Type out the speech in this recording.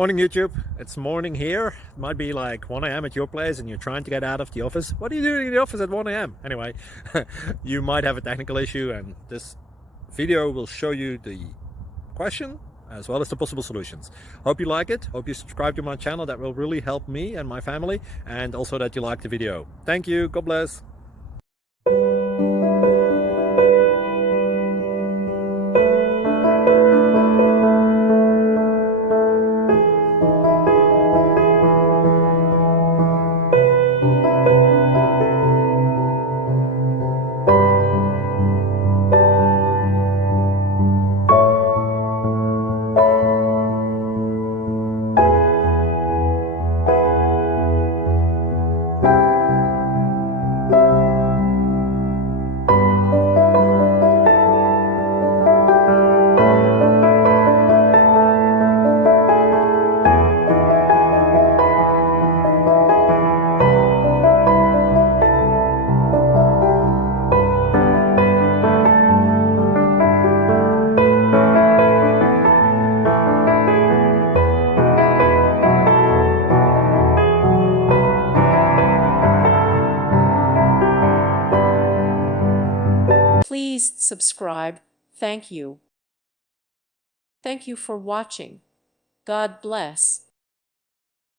Morning YouTube, it's morning here. It might be like 1 a.m. at your place and you're trying to get out of the office. What are you doing in the office at 1 a.m.? Anyway, you might have a technical issue and this video will show you the question as well as the possible solutions. Hope you like it, hope you subscribe to my channel. That will really help me and my family, and also that you like the video. Thank you, God bless. Please subscribe. Thank you. Thank you for watching. God bless.